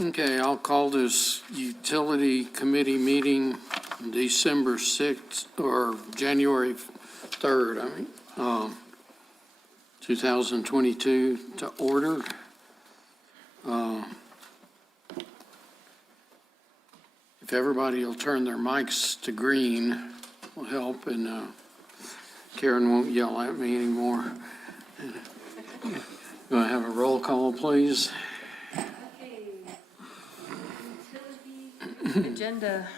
Okay, I'll call this utility committee meeting December 6th or January 3rd, 2022 to order. If everybody will turn their mics to green, will help, and Karen won't yell at me anymore. Going to have a roll call, please? Okay. Utility agenda.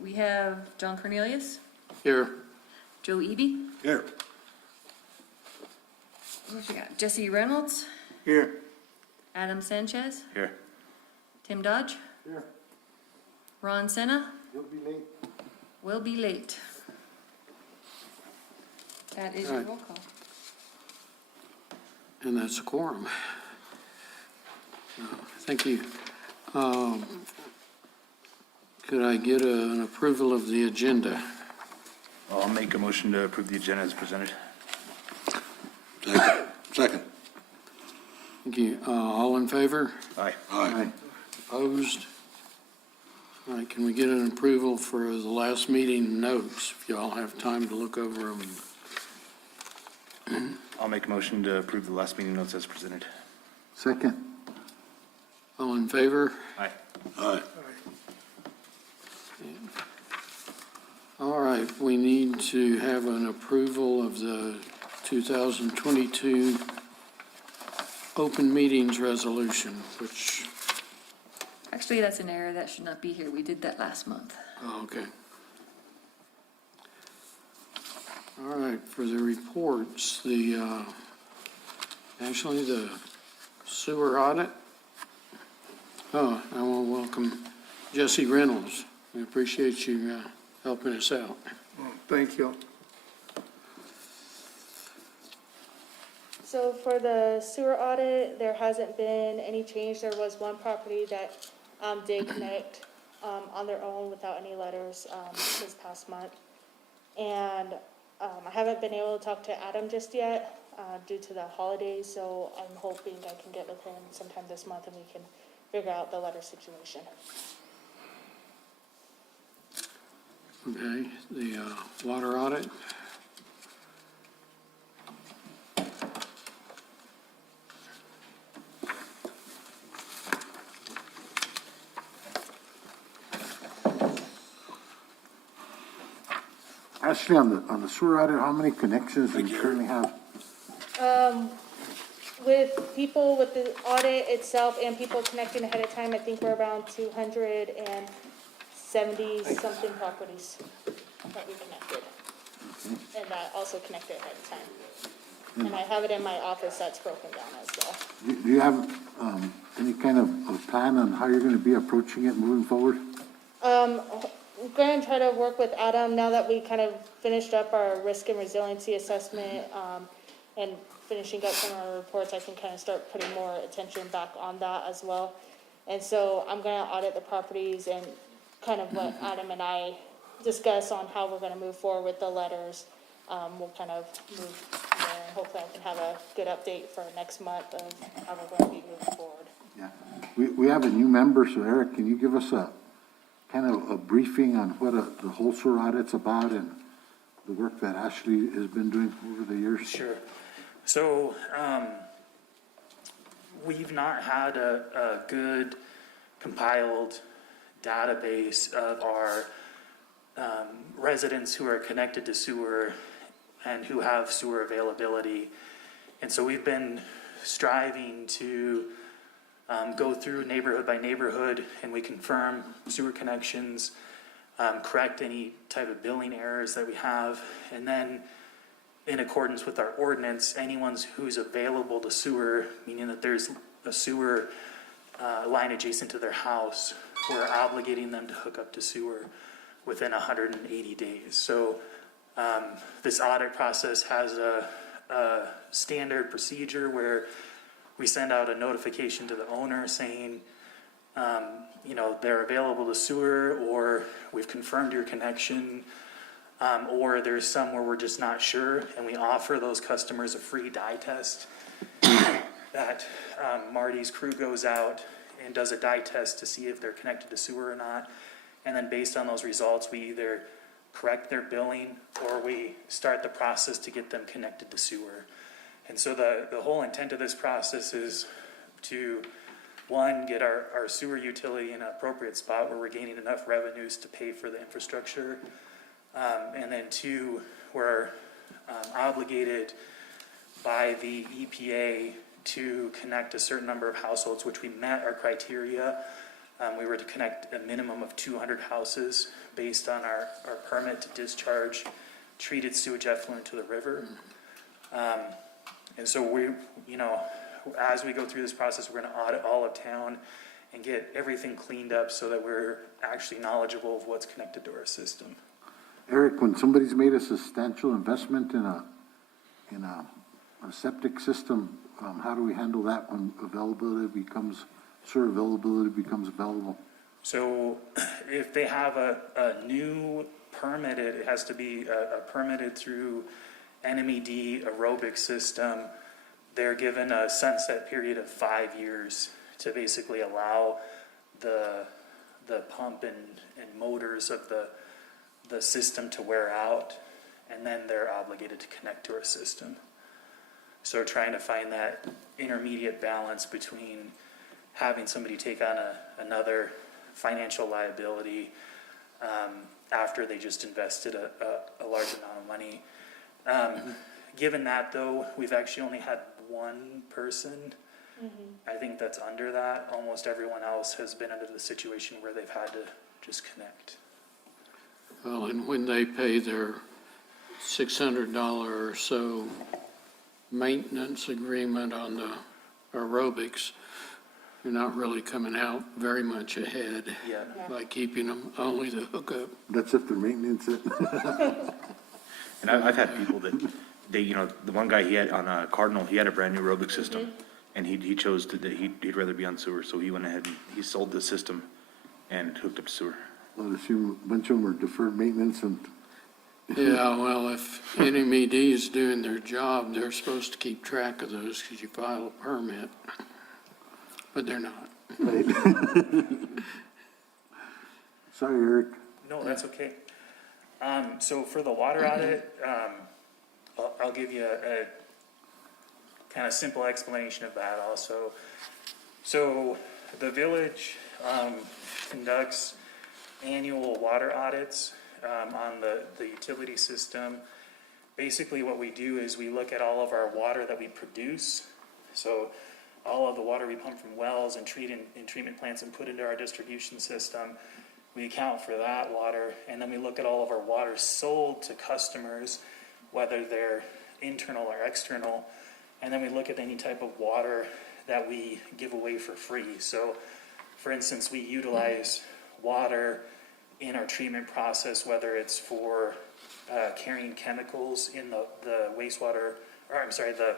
We have John Cornelius, Here. Joe Eby, Here. what you got? Jesse Reynolds, Here. Adam Sanchez, Here. Tim Dodge, Here. Ron Senna, You'll be late. will be late. That is your Alright. roll call. And that's a quorum. Thank you. Could I get an approval of the agenda? I'll make a motion to approve the agenda as presented. Second. Thank you. All in favor? Aye. Aye. Opposed? All right, can we get an approval for the last meeting notes, if y'all have time to look over them? I'll make a motion to approve the last meeting notes as presented. Second. All in favor? Aye. Aye. All right, we need to have an approval of the 2022 open meetings resolution, which, Actually, that's an error. That should not be here. We did that last month. oh, okay. All right, for the reports, actually the sewer audit. Oh, I want to welcome Jesse Reynolds. We appreciate you helping us out. Thank you. So for the sewer audit, there hasn't been any change. There was one property that did connect on their own without any letters this past month. And I haven't been able to talk to Adam just yet due to the holidays, so I'm hoping I can get with him sometime this month and we can figure out the letter situation. Okay, the water audit. Ashley, on the sewer audit, how many connections do you currently have? With people with the audit itself and people connecting ahead of time, I think we're around 270 something properties that we connected. And that also connected ahead of time. And I have it in my office that's broken down as well. Do you have any kind of a plan on how you're going to be approaching it moving forward? I'm going to try to work with Adam now that we kind of finished up our risk and resiliency assessment and finishing up some of our reports. I can kind of start putting more attention back on that as well. And so I'm going to audit the properties and kind of what Adam and I discuss on how we're going to move forward with the letters. We'll kind of move from there, and hopefully I can have a good update for next month of how we're going to be moving forward. Yeah. We have a new member, so Eric, can you give us a kind of a briefing on what the whole sewer audit's about and the work that Ashley has been doing over the years? Sure. So, we've not had a good compiled database of our residents who are connected to sewer and who have sewer availability. And so we've been striving to go through neighborhood by neighborhood, and we confirm sewer connections, correct any type of billing errors that we have, and then in accordance with our ordinance, anyone who's available to sewer, meaning that there's a sewer line adjacent to their house, we're obligating them to hook up to sewer within 180 days. So this audit process has a standard procedure where we send out a notification to the owner saying, they're available to sewer, or we've confirmed your connection, or there's some where we're just not sure, and we offer those customers a free dye test that Marty's crew goes out and does a dye test to see if they're connected to sewer or not. And then based on those results, we either correct their billing or we start the process to get them connected to sewer. And so the whole intent of this process is to, one, get our sewer utility in an appropriate spot where we're gaining enough revenues to pay for the infrastructure. And then two, we're obligated by the EPA to connect a certain number of households, which we met our criteria. We were to connect a minimum of 200 houses based on our permit to discharge treated sewage effluent to the river. And so we, as we go through this process, we're gonna audit all of town and get everything cleaned up so that we're actually knowledgeable of what's connected to our system. Eric, when somebody's made a substantial investment in a septic system, how do we handle that when sewer availability becomes available? So if they have a new permitted, it has to be a permitted through NMED aerobic system, they're given a sunset period of 5 years to basically allow the pump and motors of the system to wear out, and then they're obligated to connect to our system. So we're trying to find that intermediate balance between having somebody take on another financial liability after they just invested a large amount of money. Given that, though, we've actually only had one person. I think that's under that. Almost everyone else has been under the situation where they've had to just connect. Well, and when they pay their $600 or so maintenance agreement on the aerobics, you're not really coming out very much ahead Yeah. by keeping them only the hookup. That's if they're maintenance it. And I've had people that, the one guy he had on Cardinal, he had a brand new aerobic system, and he chose he'd rather be on sewer, so he went ahead and he sold the system and hooked up to sewer. I would assume a bunch of them are deferred maintenance and. Yeah, well, if NMED is doing their job, they're supposed to keep track of those because you file a permit, but they're not. Right. Sorry, Eric. No, that's okay. So for the water audit, I'll give you a kind of simple explanation of that also. So the village conducts annual water audits on the utility system. Basically what we do is we look at all of our water that we produce. So all of the water we pump from wells and treat in treatment plants and put into our distribution system, we account for that water, and then we look at all of our water sold to customers, whether they're internal or external, and then we look at any type of water that we give away for free. So, for instance, we utilize water in our treatment process, whether it's for carrying chemicals in the wastewater, or I'm sorry, the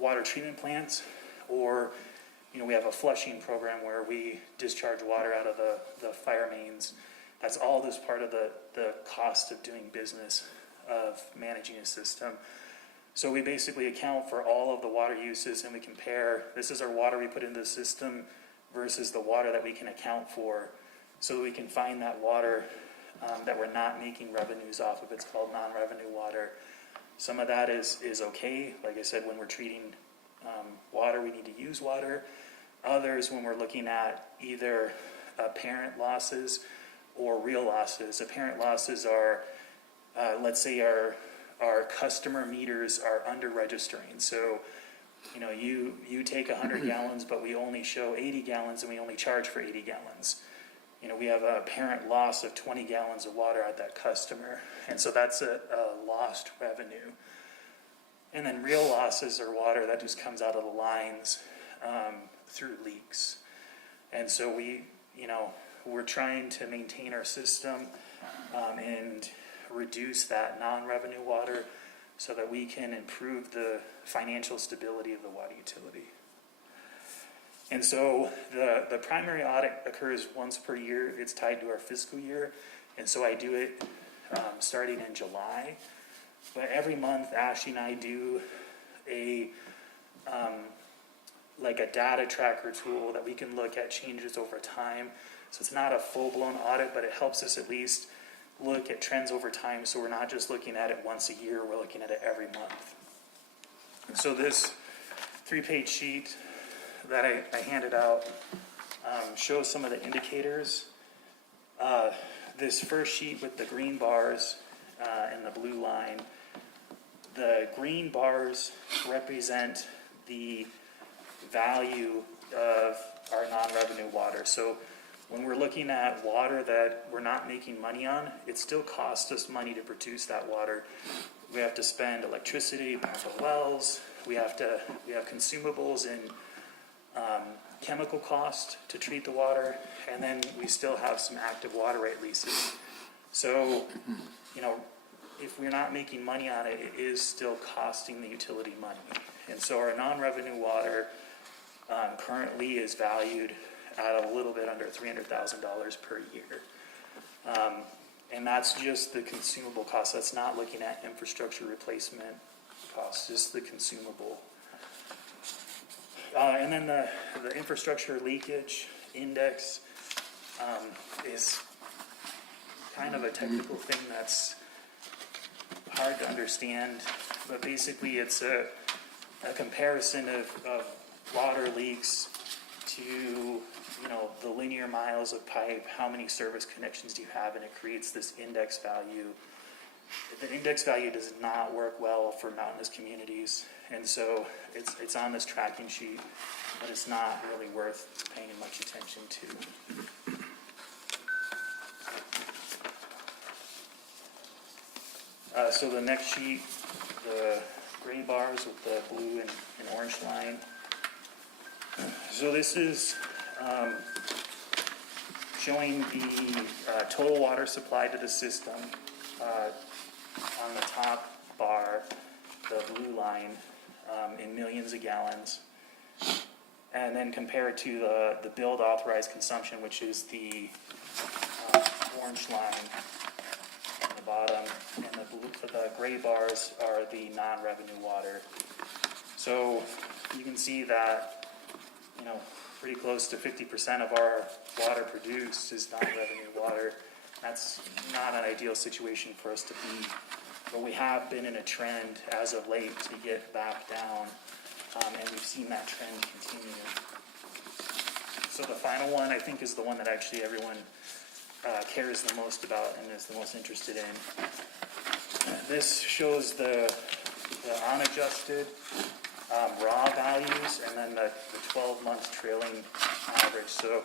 water treatment plants, or we have a flushing program where we discharge water out of the fire mains. That's all this part of the cost of doing business, of managing a system. So we basically account for all of the water uses, and we compare, this is our water we put into the system versus the water that we can account for, so that we can find that water that we're not making revenues off of. It's called non-revenue water. Some of that is okay. Like I said, when we're treating water, we need to use water. Others, when we're looking at either apparent losses or real losses. Apparent losses are, let's say our customer meters are under registering. So, you take 100 gallons, but we only show 80 gallons and we only charge for 80 gallons. We have an apparent loss of 20 gallons of water at that customer. And so that's a lost revenue. And then real losses are water that just comes out of the lines through leaks. And so we're trying to maintain our system and reduce that non-revenue water so that we can improve the financial stability of the water utility. And so the primary audit occurs once per year. It's tied to our fiscal year. And so I do it starting in July. But every month, Ashley and I do a like a data tracker tool that we can look at changes over time. So it's not a full-blown audit, but it helps us at least look at trends over time, so we're not just looking at it once a year, we're looking at it every month. And so this 3-page sheet that I handed out shows some of the indicators. This first sheet with the green bars and the blue line, the green bars represent the value of our non-revenue water. So when we're looking at water that we're not making money on, it still costs us money to produce that water. We have to spend electricity, pump the wells, we have consumables and chemical cost to treat the water, and then we still have some active water right leases. So, you know, if we're not making money on it, it is still costing the utility money. And so our non-revenue water currently is valued at a little bit under $300,000 per year. And that's just the consumable cost. That's not looking at infrastructure replacement costs, just the consumable. And then the infrastructure leakage index is kind of a technical thing that's hard to understand, but basically it's a comparison of water leaks to, you know, the linear miles of pipe, how many service connections do you have, and it creates this index value. The index value does not work well for mountainous communities, and so it's on this tracking sheet, but it's not really worth paying much attention to. So the next sheet, the gray bars with the blue and orange line. So this is showing the total water supply to the system. On the top bar, the blue line, in millions of gallons, and then compared to the billed authorized consumption, which is the orange line on the bottom, and the gray bars are the non-revenue water. So you can see that, you know, pretty close to 50% of our water produced is non-revenue water. That's not an ideal situation for us to be, but we have been in a trend as of late to get back down, and we've seen that trend continue. So the final one, I think, is the one that actually everyone cares the most about and is the most interested in. This shows the unadjusted raw values and then the 12-month trailing average. So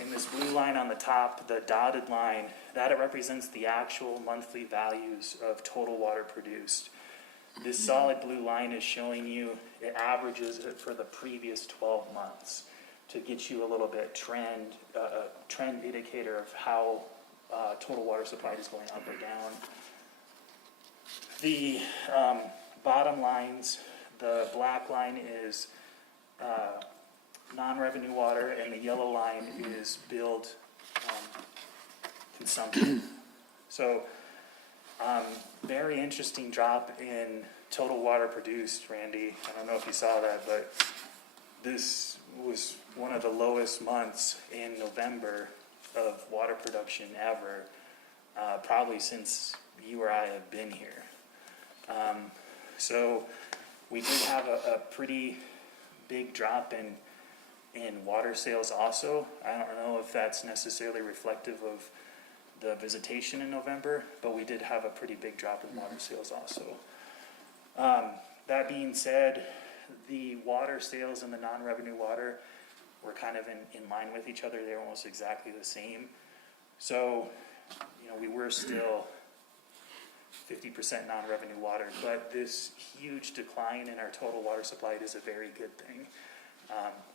in this blue line on the top, the dotted line, that represents the actual monthly values of total water produced. This solid blue line is showing you, it averages it for the previous 12 months to get you a little bit trend indicator of how total water supply is going up or down. The bottom lines, the black line is non-revenue water, and the yellow line is billed consumption. So, very interesting drop in total water produced, Randy. I don't know if you saw that, but this was one of the lowest months in November of water production ever, probably since you or I have been here. So we did have a pretty big drop in water sales also. I don't know if that's necessarily reflective of the visitation in November, but we did have a pretty big drop in water sales also. That being said, the water sales and the non-revenue water were kind of in line with each other. They were almost exactly the same. So, you know, we were still 50% non-revenue water, but this huge decline in our total water supply is a very good thing.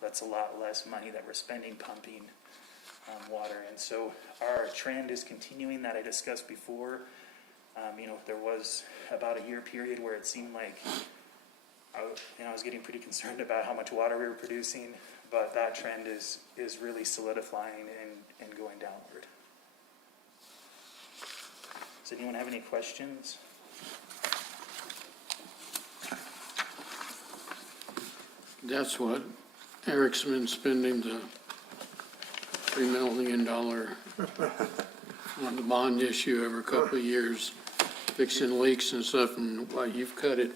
That's a lot less money that we're spending pumping water. And so our trend is continuing that I discussed before. You know, there was about a year period where it seemed like I was getting pretty concerned about how much water we were producing, but that trend is really solidifying and going downward. Does anyone have any questions? That's what Eric's been spending the $3 million on the bond issue every couple of years, fixing leaks and stuff, and why, you've cut it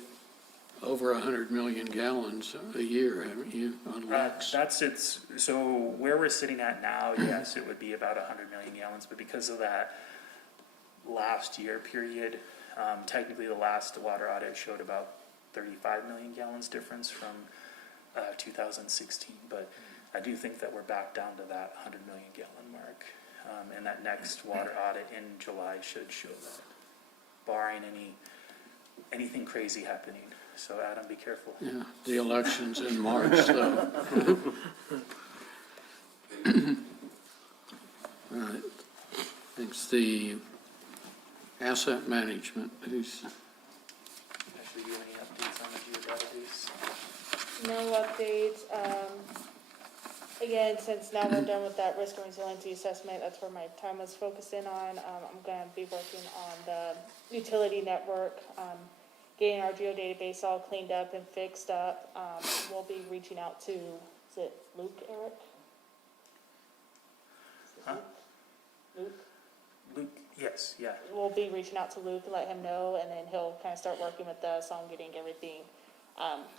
over 100 million gallons a year, haven't you, on leaks? That's its, so where we're sitting at now, yes, it would be about 100 million gallons, but because of that last year period, technically the last water audit showed about 35 million gallons difference from 2016, but I do think that we're back down to that 100 million gallon mark, and that next water audit in July should show that, barring anything crazy happening. So Adam, be careful. Yeah, the election's in March, so. All right, it's the asset management piece. Ashley, do you have any updates on the geodatabase? No updates. Again, since now we're done with that risk and resiliency assessment, that's where my time was focusing on. I'm gonna be working on the utility network, getting our geodatabase all cleaned up and fixed up. We'll be reaching out to, is it Luke, Eric? Is it Huh? Luke? Luke, yes, yeah. We'll be reaching out to Luke and let him know, and then he'll kind of start working with us on getting everything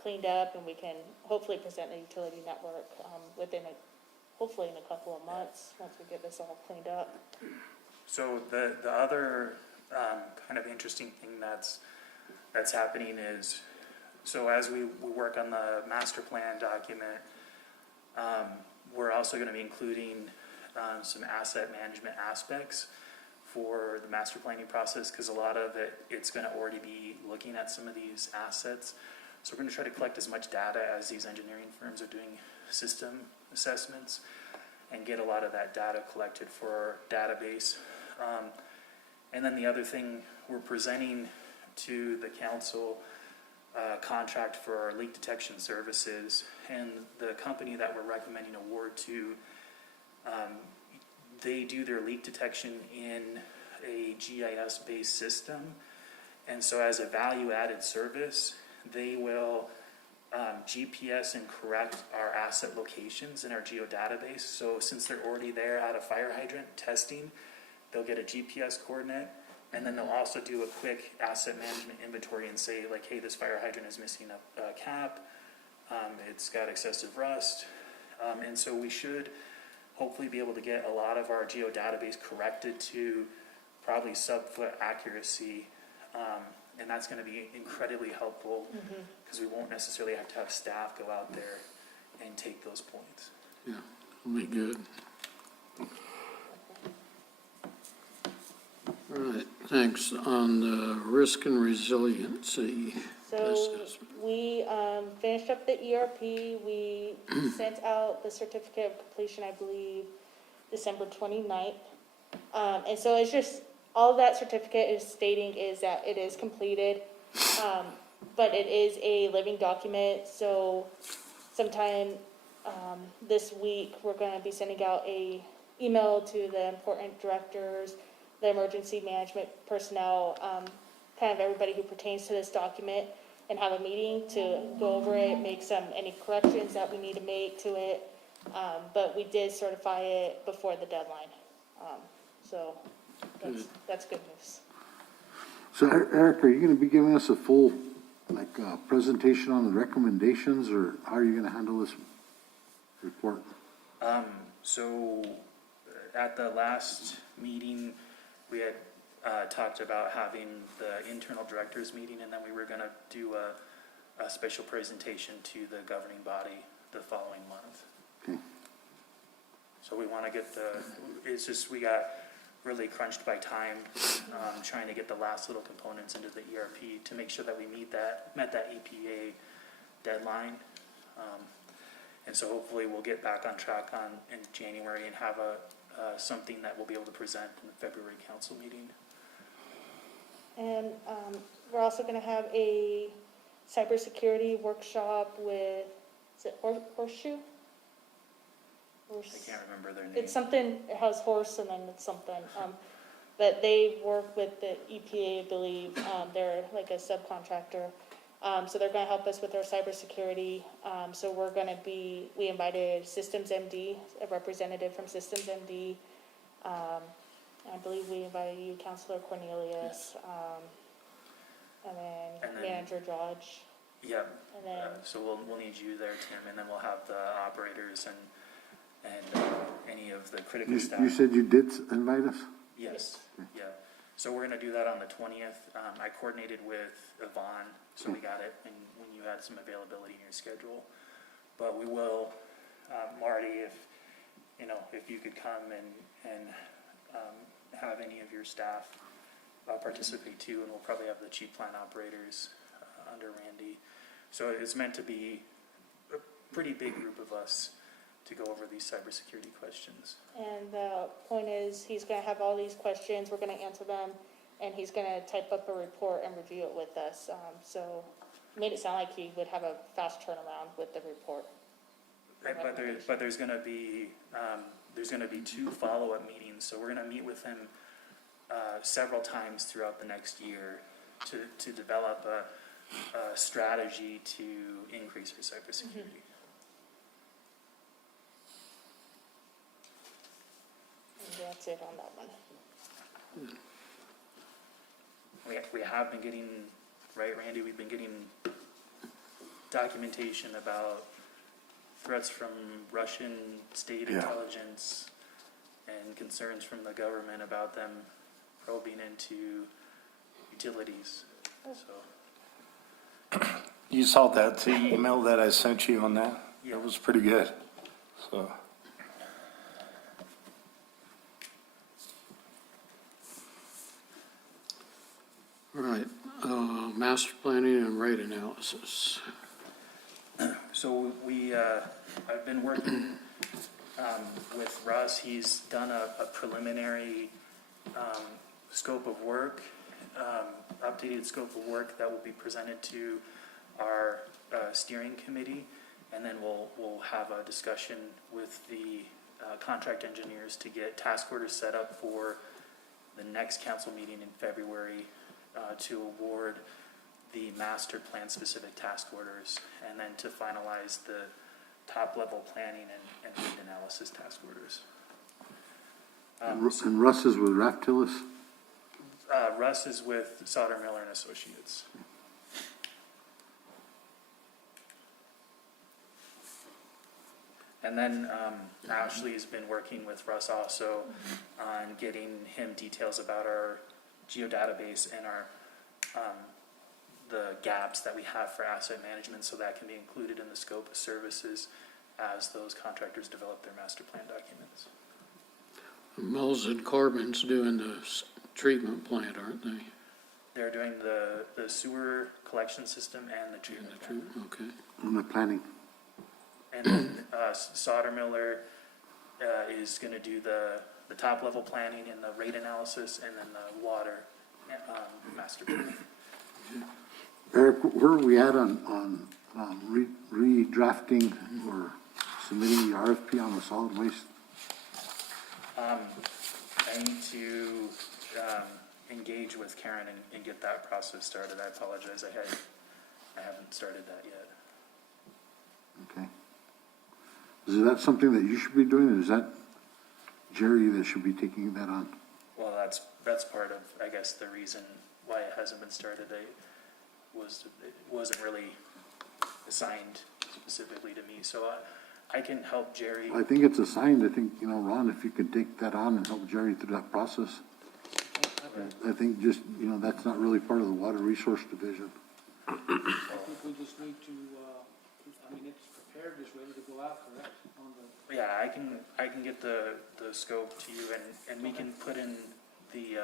cleaned up, and we can hopefully present the utility network hopefully in a couple of months, once we get this all cleaned up. So the other kind of interesting thing that's happening is, so as we work on the master plan document, we're also going to be including some asset management aspects for the master planning process, because a lot of it's going to already be looking at some of these assets. So we're going to try to collect as much data as these engineering firms are doing system assessments, and get a lot of that data collected for our database. And then the other thing, we're presenting to the council contract for our leak detection services, and the company that we're recommending award to, they do their leak detection in a GIS-based system, and so as a value-added service, they will GPS and correct our asset locations in our geodatabase. So since they're already there at a fire hydrant testing, they'll get a GPS coordinate, and then they'll also do a quick asset management inventory and say, like, hey, this fire hydrant is missing a cap, it's got excessive rust, and so we should hopefully be able to get a lot of our geodatabase corrected to probably sub-foot accuracy, and that's going to be incredibly helpful, because we won't necessarily have to have staff go out there and take those points. Yeah, it'll be good. All right, thanks. On the risk and resiliency So assessment. we finished up the ERP. We sent out the certificate of completion, I believe, December 29th. And so it's just, all that certificate is stating is that it is completed, but it is a living document. So sometime this week, we're going to be sending out a email to the important directors, the emergency management personnel, kind of everybody who pertains to this document, and have a meeting to go over it, make any corrections that we need to make to it. But we did certify it before the deadline. So that's good news. So Eric, are you gonna be giving us a full, presentation on the recommendations, or how are you gonna handle this report? So at the last meeting, we had talked about having the internal directors meeting, and then we were going to do a special presentation to the governing body the following month. Okay. So we want to get it's just we got really crunched by time, trying to get the last little components into the ERP to make sure that we met that EPA deadline. And so hopefully we'll get back on track in January and have something that we'll be able to present in the February council meeting. And we're also going to have a cybersecurity workshop with, is it Horseshoe? I can't remember their name. It's something, it has horse and then it's something. But they work with the EPA, I believe. They're like a subcontractor. So they're gonna help us with our cybersecurity. So we invited Systems MD, a representative from Systems MD. I believe we invited you, Counselor Cornelius, and then then- Manager George, Yeah, and then, so we'll need you there, Tim, and then we'll have the operators and any of the critical You staff. said you did invite us? Yes, yeah. So we're gonna do that on the 20th. I coordinated with Yvonne, so we got it, and when you had some availability in your schedule. But we will, Marty, if you could come and have any of your staff participate too, and we'll probably have the chief plant operators under Randy. So it's meant to be a pretty big group of us to go over these cybersecurity questions. and the point is, he's gonna have all these questions, we're gonna answer them, and he's gonna type up a report and review it with us. So made it sound like he would have a fast turnaround with the report. Right, but there's gonna be 2 follow-up meetings, so we're gonna meet with him several times throughout the next year to develop a strategy to increase our cybersecurity. And that's it on that one. We have been getting, right, Randy, we've been getting documentation about threats from Russian state Yeah. intelligence and concerns from the government about them probing into utilities, so. You saw that, the email that I sent you on that? Yeah. It was pretty good, so. All right, master planning and rate analysis. So I've been working with Russ. He's done a preliminary scope of work, updated scope of work that will be presented to our steering committee, and then we'll have a discussion with the contract engineers to get task orders set up for the next council meeting in February to award the master plan specific task orders, and then to finalize the top level planning and need analysis task orders. And Russ is with Raftillis? Russ is with Sauter Miller and Associates. And then Ashley has been working with Russ also on getting him details about our geodatabase and our the gaps that we have for asset management, so that can be included in the scope of services as those contractors develop their master plan documents. Moles and Corbin's doing the treatment plant, aren't they? They're doing the sewer collection system and the And treatment the plant. okay. On the planning? And then Sauter Miller is going to do the top level planning and the rate analysis, and then the water master plan. Eric, where are we at on redrafting or submitting the RFP on the solid waste? I need to engage with Karen and get that process started. I apologize, I haven't started that yet. Okay. Is that something that you should be doing, or is that Jerry that should be taking that on? Well, that's part of, I guess, the reason why it hasn't been started. It wasn't really assigned specifically to me, so I can help Jerry. I think it's assigned. I think, Ron, if you could take that on and help Jerry through that process. I think just, that's not really part of the Water Resource Division. I think we just need to, it's prepared, just ready to go out, correct? On the, Yeah, I can get the scope to you, and we can put in the,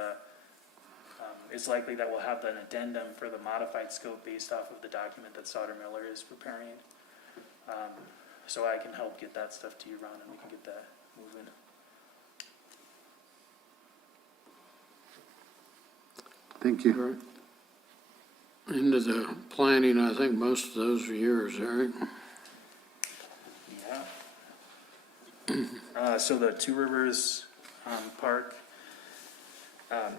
it's likely that we'll have an addendum for the modified scope based off of the document that Sauter Miller is preparing. So I can help get that stuff to you, Ron, and we can get that moving. Thank you. All right. Into the planning, I think most of those are yours, Eric. Yeah. So the Two Rivers Park,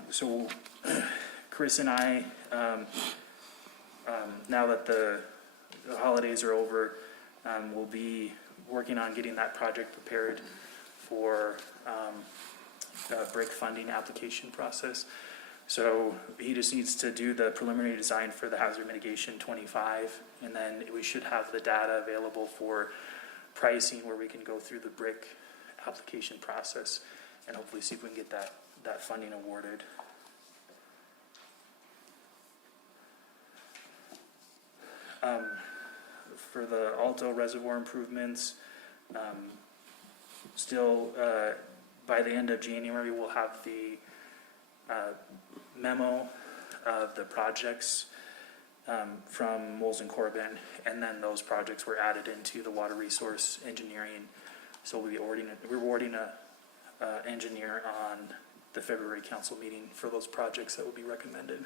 so Chris and I now that the holidays are over, we'll be working on getting that project prepared for brick funding application process. So he just needs to do the preliminary design for the hazard mitigation 25, and then we should have the data available for pricing where we can go through the brick application process and hopefully see if we can get that funding awarded. For the Alto Reservoir improvements, still by the end of January, we'll have the memo of the projects from Moles and Corbin, and then those projects were added into the water resource engineering. So we'll be rewarding a engineer on the February council meeting for those projects that will be recommended.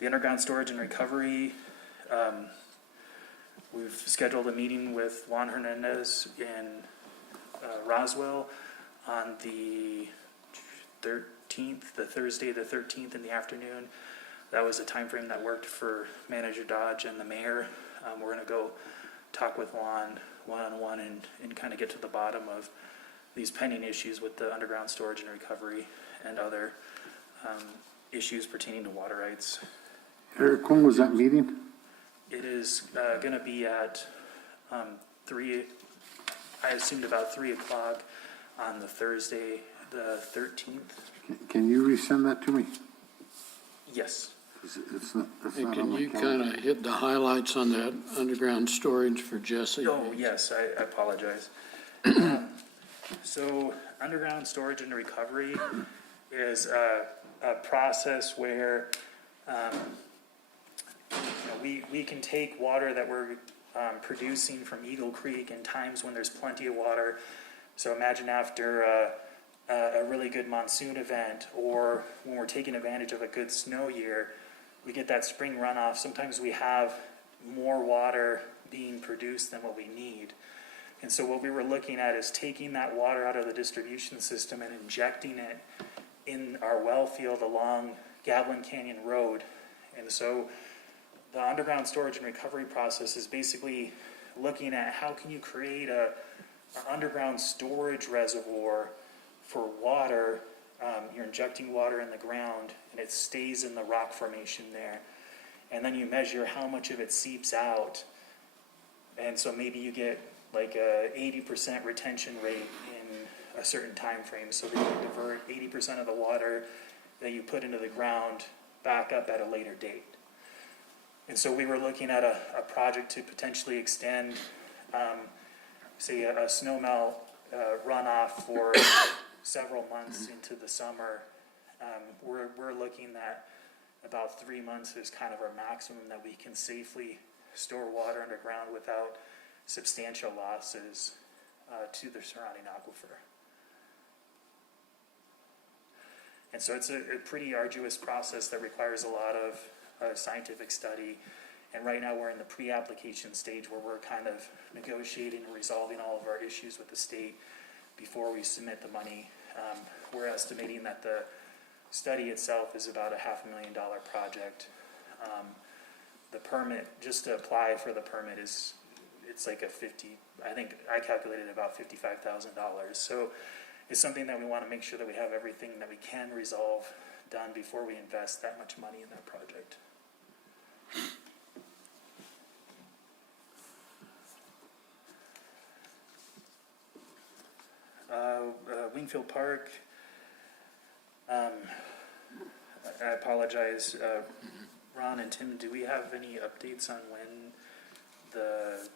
The underground storage and recovery, we've scheduled a meeting with Juan Hernandez in Roswell on the 13th, the Thursday the 13th in the afternoon. That was a time frame that worked for Manager Dodge and the mayor. We're going to go talk with Juan one-on-one and kind of get to the bottom of these pending issues with the underground storage and recovery and other issues pertaining to water rights. Eric, when was that meeting? It is going to be at 3, I assumed about 3 o'clock on the Thursday, the 13th. Can you resend that to me? Yes. It's not And on can my you calendar. kind of hit the highlights on that underground storage for Jesse? Oh, yes, I apologize. So underground storage and recovery is a process where we can take water that we're producing from Eagle Creek in times when there's plenty of water. So imagine after a really good monsoon event, or when we're taking advantage of a good snow year, we get that spring runoff. Sometimes we have more water being produced than what we need. And so what we were looking at is taking that water out of the distribution system and injecting it in our Welfield along Gavilan Canyon Road. And so the underground storage and recovery process is basically looking at how can you create an underground storage reservoir for water. You're injecting water in the ground and it stays in the rock formation there. And then you measure how much of it seeps out. And so maybe you get like a 80% retention rate in a certain time frame, so that you can divert 80% of the water that you put into the ground back up at a later date. And so we were looking at a project to potentially extend, say, a snowmelt runoff for several months into the summer. We're looking at about 3 months is kind of our maximum that we can safely store water underground without substantial losses to the surrounding aquifer. And so it's a pretty arduous process that requires a lot of scientific study. And right now we're in the pre-application stage where we're kind of negotiating and resolving all of our issues with the state before we submit the money. We're estimating that the study itself is about a $500,000 project. The permit, just to apply for the permit, it's like I think I calculated about $55,000. So it's something that we want to make sure that we have everything that we can resolve done before we invest that much money in that project. Wingfield Park, I apologize, Ron and Tim, do we have any updates on when the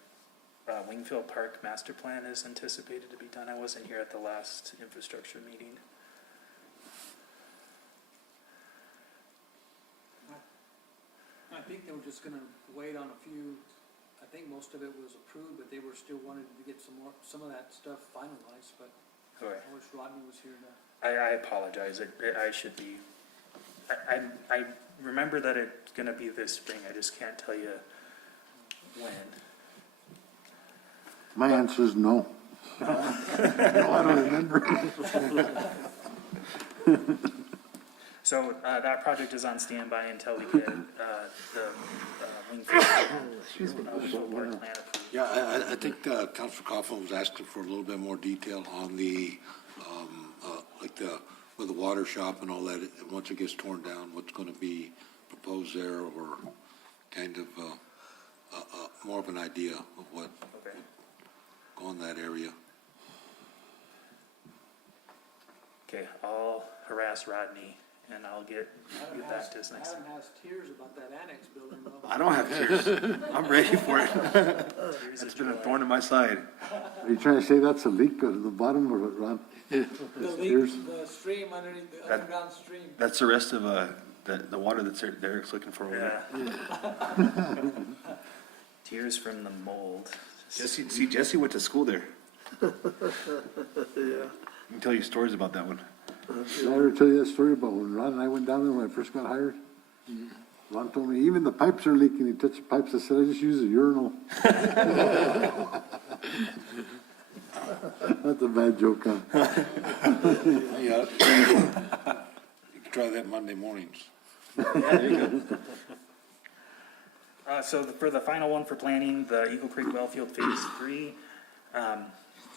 Wingfield Park master plan is anticipated to be done? I wasn't here at the last infrastructure meeting. I think they were just gonna wait on a few, I think most of it was approved, but they were still wanting to get some of that stuff finalized, but Okay. I wish Rodney was here to. I apologize. I should be. I remember that it's going to be this spring. I just can't tell you when. My answer is no. No, I don't remember. So, that project is on standby until we get, the Wingfield, Wingfield Park plan approved. Yeah, I think Councilor Coughlin was asking for a little bit more detail on the, with the water shop and all that. Once it gets torn down, what's going to be proposed there, or kind of more of an idea of what Okay. go in that area. Okay, I'll harass Rodney and I'll get back to us next time. Adam has tears about that annex building, though. I don't have tears. I'm ready for it. It's been a thorn in my side. Are you trying to say that's a leak at the bottom of it, Ron? The Here's- leak, the stream underneath, the That- underground stream. That's the rest of, the water that's there, Derek's looking for over there. Yeah. Tears from the mold. Jesse went to school there. I can tell you stories about that one. Did I ever tell you that story about when Ron and I went down there when I first got hired? Ron told me, even the pipes are leaking. He touched the pipes. I said, I just use a urinal. That's a bad joke, huh? Yeah. You can try that Monday mornings. So for the final one for planning, the Eagle Creek Wellfield Phase 3,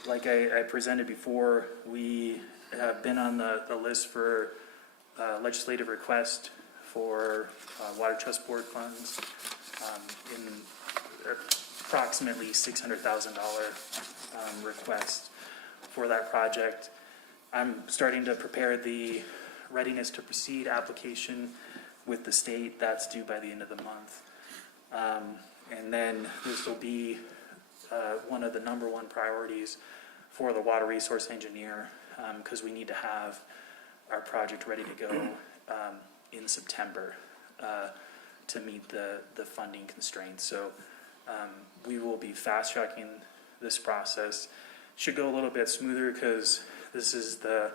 like I presented before, we have been on the list for legislative request for Water Trust Board funds in approximately $600,000 request for that project. I'm starting to prepare the readiness to proceed application with the state. That's due by the end of the month. And then this will be one of the number one priorities for the water resource engineer, because we need to have our project ready to go in September to meet the funding constraints. So we will be fast tracking this process. Should go a little bit smoother because this is the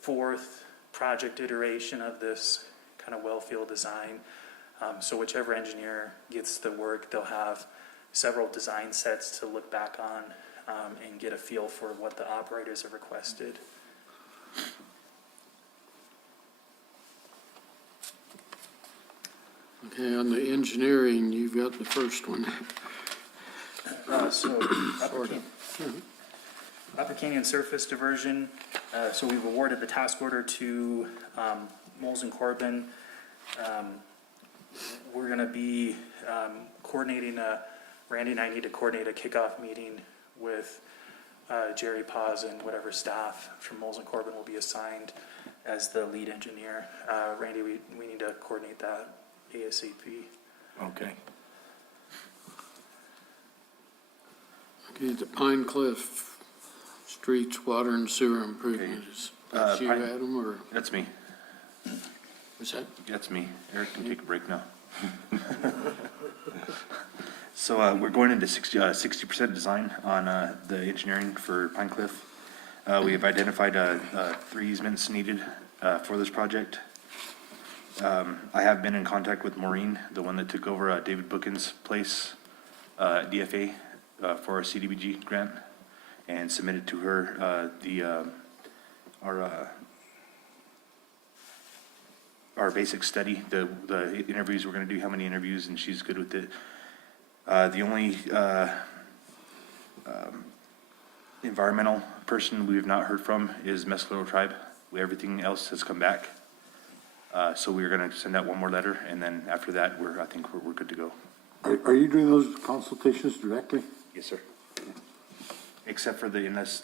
fourth project iteration of this kind of wellfield design. So whichever engineer gets the work, they'll have several design sets to look back on and get a feel for what the operators have requested. Okay, on the engineering, you've got the first one. So Upper Canyon Surface Diversion, so we've awarded the task order to Moles and Corbin. We're gonna be coordinating Randy and I need to coordinate a kickoff meeting with Jerry Paz and whatever staff from Moles and Corbin will be assigned as the lead engineer. Randy, we need to coordinate that ASAP. Okay. Okay, the Pine Cliff Streets Water and Sewer Improvements. That's you, Pine- Adam, or That's me. was that? That's me. Eric can take a break now. So we're going into 60% design on the engineering for Pine Cliff. We have identified 3 easements needed for this project. I have been in contact with Maureen, the one that took over David Bookin's place at DFA for our CDBG grant, and submitted to her our basic study, the interviews we're going to do, how many interviews, and she's good with it. The only environmental person we have not heard from is Mescalero Tribe. Everything else has come back. So we're going to send out one more letter, and then after that, I think we're good to go. Are you doing those consultations directly? Yes, sir. Except for unless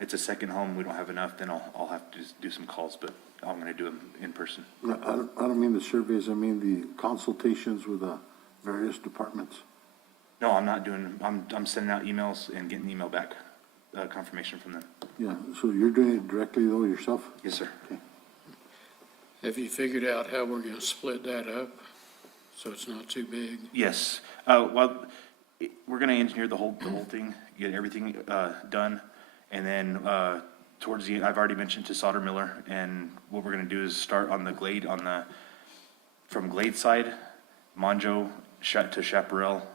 it's a second home, we don't have enough, then I'll have to just do some calls, but I'm going to do them in person. No, I don't mean the surveys, I mean the consultations with the various departments. No, I'm not doing. I'm sending out emails and getting email back confirmation from them. Yeah, so you're doing it directly though yourself? Yes, sir. Okay. Have you figured out how we're gonna split that up so it's not too big? Yes. We're going to engineer the whole thing, get everything done, and then towards the end, I've already mentioned to Sauter Miller, and what we're going to do is start on the Glade from Glade side, Monjo to Chaparral,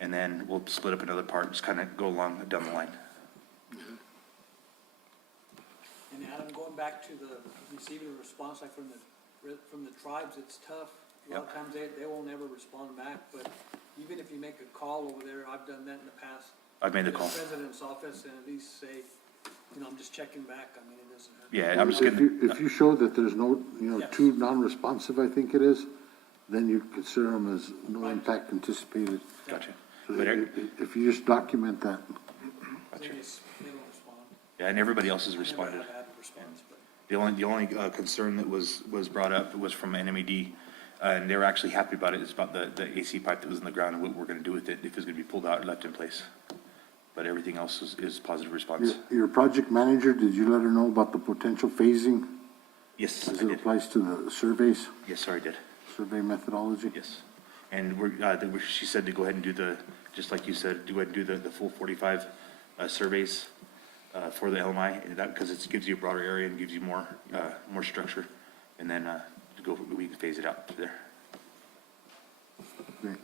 and then we'll split up another part, just kind of go along down the line. And Adam, going back to the receiving a response like from the tribes, it's tough. A lot of times they won't ever respond back, but even if you make a call over there, I've done that in the past. I've made the to call. President's office and at least say, I'm just checking back. I mean, it doesn't hurt. Yeah, I'm just If getting, you show that there's no, Yes. two non-responsive, I think it is, then you consider them as no impact anticipated. gotcha. So But if you just document that, They don't respond. yeah, and everybody else has I never responded. have had a response, but. The only concern that was brought up was from NMED, and they were actually happy about it. It's about the AC pipe that was in the ground and what we're gonna do with it, if it's gonna be pulled out or left in place. But everything else is positive response. your project manager, did you let her know about the potential phasing Yes, as I it did. applies to the surveys, Yes, sir, I did. survey methodology? Yes. And she said to go ahead and do just like you said, go ahead and do the full 45 surveys for the LMI, and that, because it gives you a broader area and gives you more structure. And then we can phase it out to there. Great.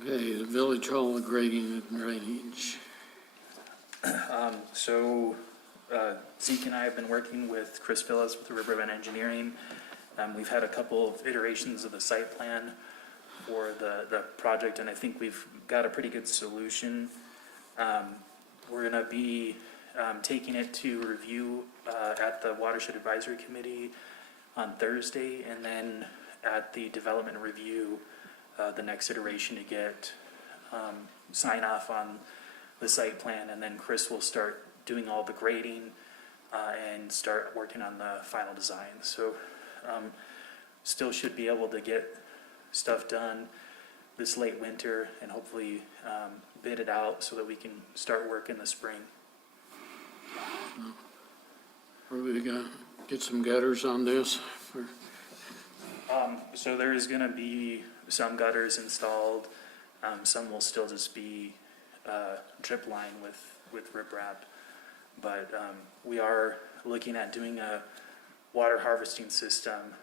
Okay, the village hall grading and drainage. So Zeke and I have been working with Chris Phillips with Riverman Engineering. We've had a couple of iterations of the site plan for the project, and I think we've got a pretty good solution. We're gonna be taking it to review at the Watershed Advisory Committee on Thursday, and then at the development review, the next iteration to get sign off on the site plan, and then Chris will start doing all the grading and start working on the final design. So still should be able to get stuff done this late winter and hopefully bid it out so that we can start work in the spring. Are we gonna get some gutters on this? So there is gonna be some gutters installed. Some will still just be drip line with riprap. But we are looking at doing a water harvesting system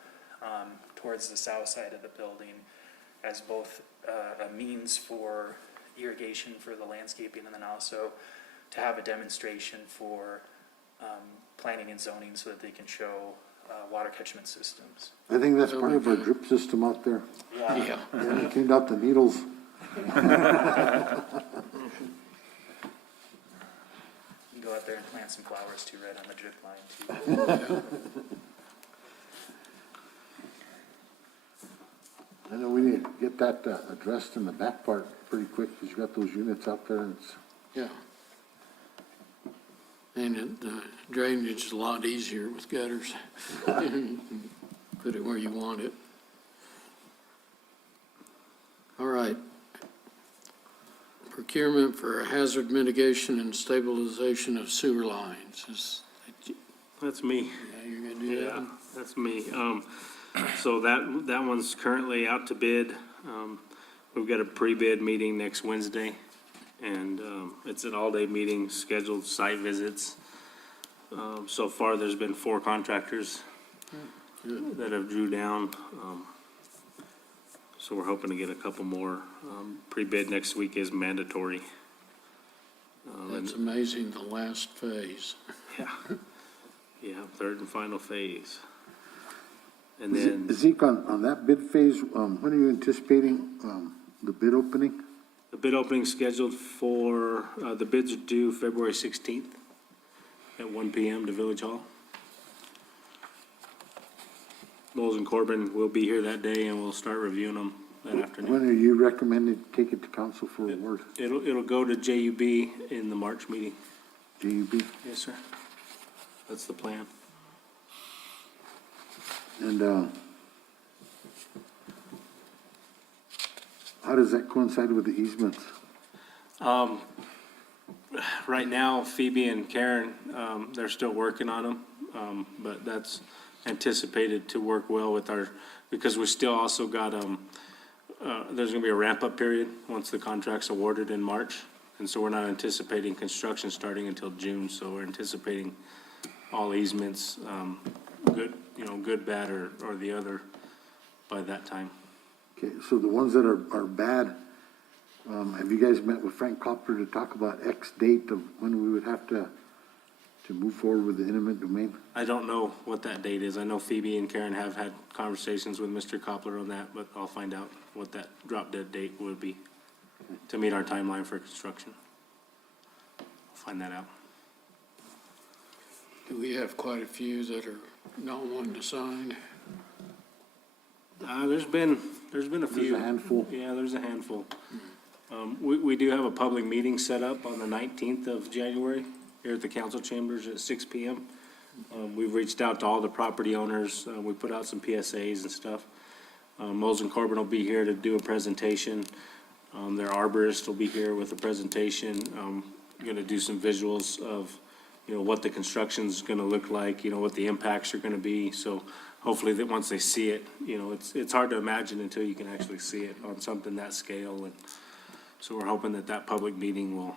towards the south side of the building as both a means for irrigation for the landscaping, and then also to have a demonstration for planning and zoning so that they can show water catchment systems. I think that's part of our drip system out there. Yeah. And it cleaned out the needles. You can go out there and plant some flowers too, right on the drip line too. I know we need to get that addressed in the back part pretty quick, because you got those units out there, and it's, Yeah. And the drainage is a lot easier with gutters. Put it where you want it. All right. Procurement for hazard mitigation and stabilization of sewer lines. That's me. Yeah, you're gonna do that Yeah, one? that's me. So that one's currently out to bid. We've got a pre-bid meeting next Wednesday, and it's an all-day meeting, scheduled site visits. So far, there's been 4 contractors that have drew down. So we're hoping to get a couple more. Pre-bid next week is mandatory. It's amazing, the last phase. Yeah, third and final phase. And then Zeke, on that bid phase, when are you anticipating, the bid opening? the bid opening scheduled for, the bids are due February 16th at 1 PM to Village Hall. Moles and Corbin will be here that day, and we'll start reviewing them that afternoon. When are you recommending take it to council for award? It'll go to JUB in the March meeting. JUB? Yes, sir. That's the plan. And, how does that coincide with the easements? Right now, Phoebe and Karen, they're still working on them, but that's anticipated to work well with our, because we still also got, there's gonna be a ramp-up period once the contract's awarded in March. And so we're not anticipating construction starting until June, so we're anticipating all easements, good, bad, or the other by that time. Okay, so the ones that are bad, Have you guys met with Frank Copper to talk about X date of when we would have to move forward with the eminent domain? I don't know what that date is. I know Phoebe and Karen have had conversations with Mr. Koppler on that, but I'll find out what that drop dead date would be to meet our timeline for construction. I'll find that out. Do we have quite a few that are not wanting to sign? There's been a few. There's a handful. Yeah, there's a handful. We do have a public meeting set up on the 19th of January here at the council chambers at 6 PM. We've reached out to all the property owners. We put out some PSAs and stuff. Moles and Corbin will be here to do a presentation. Their arborist will be here with a presentation. Gonna do some visuals of, what the construction's gonna look like, what the impacts are gonna be. So hopefully that once they see it, it's hard to imagine until you can actually see it on something that scale. And so we're hoping that public meeting will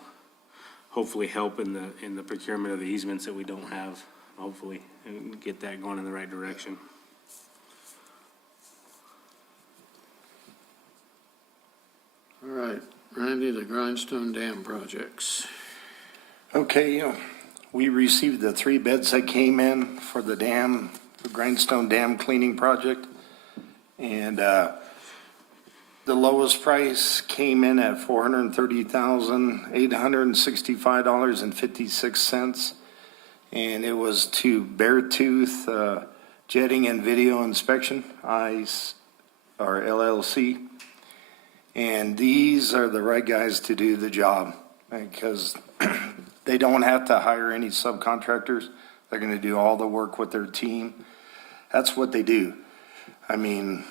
hopefully help in the procurement of the easements that we don't have, hopefully, and get that going in the right direction. All right, Randy, the Grindstone Dam Projects. Okay, we received the 3 bids that came in for the dam, the Grindstone Dam cleaning project. And, the lowest price came in at $430,865.56. And it was to Beartooth, Jetting and Video Inspection, LLC. And these are the right guys to do the job because they don't have to hire any subcontractors. They're going to do all the work with their team. That's what they do. I mean,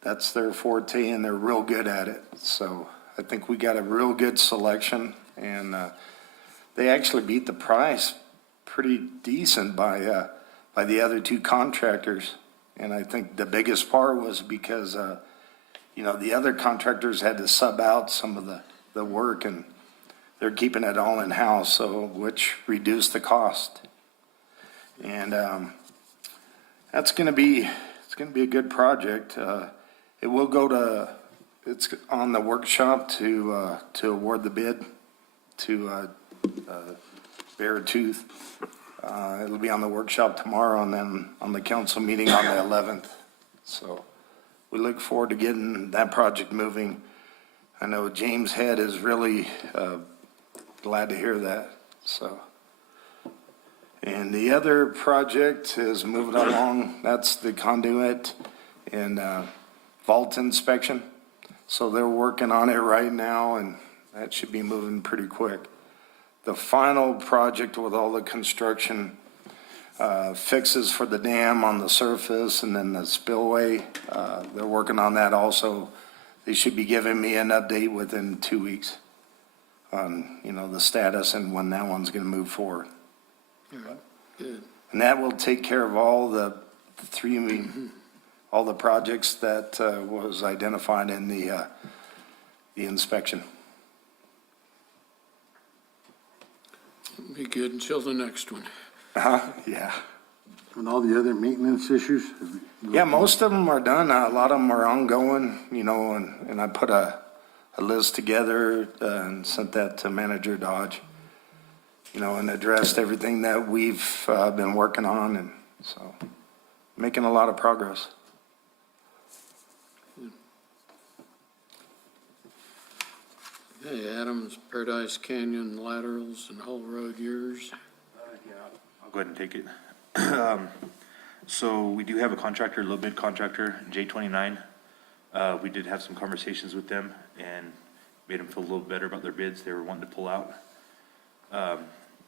that's their forte and they're real good at it. So I think we got a real good selection and they actually beat the price pretty decent by the other 2 contractors. And I think the biggest part was because, the other contractors had to sub out some of the work and they're keeping it all in-house, so which reduced the cost. And it's going to be a good project. It will go it's on the workshop to award the bid to Beartooth. It'll be on the workshop tomorrow and then on the council meeting on the 11th. So we look forward to getting that project moving. I know James Head is really glad to hear that. So, and the other project is moving along. That's the conduit and vault inspection. So they're working on it right now, and that should be moving pretty quick. The final project with all the construction fixes for the dam on the surface and then the spillway, they're working on that also. They should be giving me an update within 2 weeks on, the status and when that one's going to move forward. Good. And that will take care of all the all the projects that was identified in the inspection. Be good until the next one. Yeah. And all the other maintenance issues? Yeah, most of them are done. A lot of them are ongoing, and I put a list together and sent that to Manager Dodge, and addressed everything that we've been working on, and so making a lot of progress. Hey, Adams, Paradise Canyon laterals and whole road yours. I'll go ahead and take it. So we do have a contractor, low bid contractor, J29. We did have some conversations with them and made them feel a little better about their bids. They were wanting to pull out.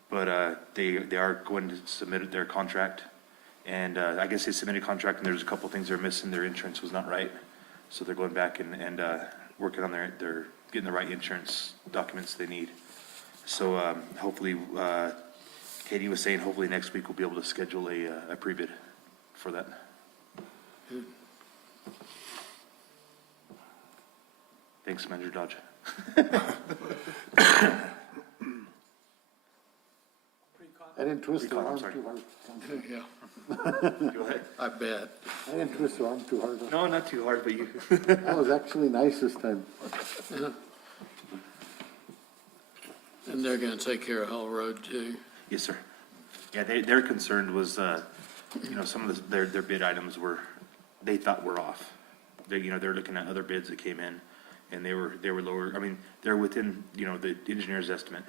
But they are going to submit their contract. And I guess they submitted a contract and there's a couple things they're missing. Their insurance was not right. So they're going back and working on their getting the right insurance documents they need. So hopefully, Katie was saying hopefully next week we'll be able to schedule a pre-bid for that. Good. Thanks, Manager Dodge. I didn't twist the Recall, I'm arm sorry. too hard. Yeah, Go ahead. I bet. I didn't twist the arm too hard. No, not too hard, but you. That was actually nice this time. And they're gonna take care of Hull Road too. Yes, sir. Yeah, their concern was, some of their bid items they thought were off. They're looking at other bids that came in, and they were lower. I mean, they're within, the engineer's estimate,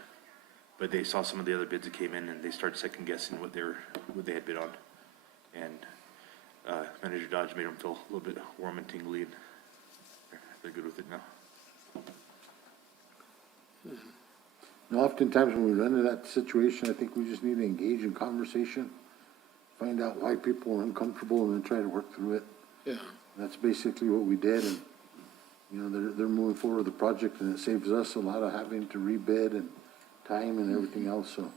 but they saw some of the other bids that came in, and they started second guessing what they had bid on. And, Manager Dodge made them feel a little bit warm and tingly, and they're good with it now. And oftentimes when we run into that situation, I think we just need to engage in conversation, find out why people are uncomfortable, and then try to work through it. Yeah, That's basically what we did, and, they're moving forward with the project, and it saves us a lot of having to rebid and time and everything else, so